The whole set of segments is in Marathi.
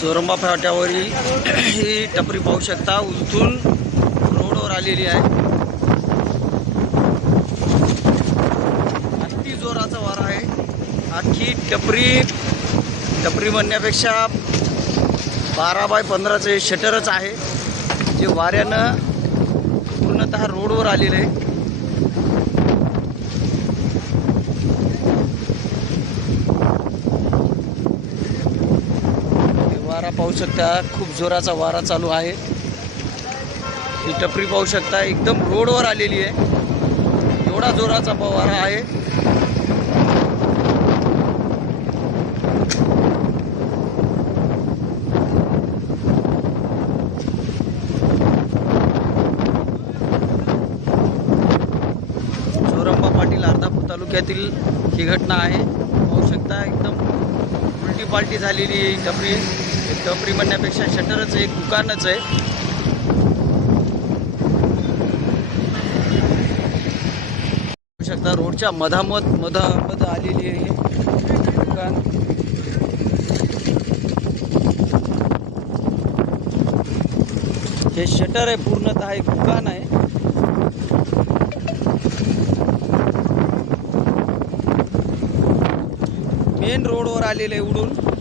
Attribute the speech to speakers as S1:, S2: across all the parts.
S1: चोरंबा फाट्यावरील ही टपरी पाहू शकता. उलथून रोडवर आलेली आहे. अति जोराचा वारा आहे. अख्खी टपरी टपरी म्हणण्यापेक्षा बारा बाय पंधराचे शटरच आहे. जे वाऱ्यानं पूर्णतः रोडवर आलेलं आहे हे वारा पाहू शकता खूप जोराचा वारा चालू आहे. ही टपरी पाहू शकता एकदम रोडवर आलेली आहे. एवढा जोराचा वारा आहे. चोरंबा पाटील अर्धापूर तालुक्यातील ही घटना आहे. पाहू शकता एकदम उलटी पालटी झालेली आहे ही टपरी. हे टपरी म्हणण्यापेक्षा शटरच एक दुकानच आहे. शकता रोडच्या मधामध मधामध आलेली आहे दुकान. हे शटर आहे पूर्णतः एक दुकान आहे. मेन रोडवर आलेलं आहे उडून.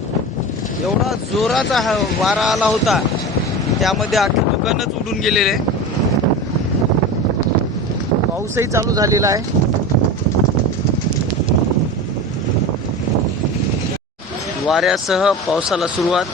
S1: एवढा जोराचा हा वारा आला होता. त्यामध्ये अख्खे दुकानच उडून गेलेले. पाऊसही चालू झालेला आहे. वाऱ्यासह पावसाला सुरुवात.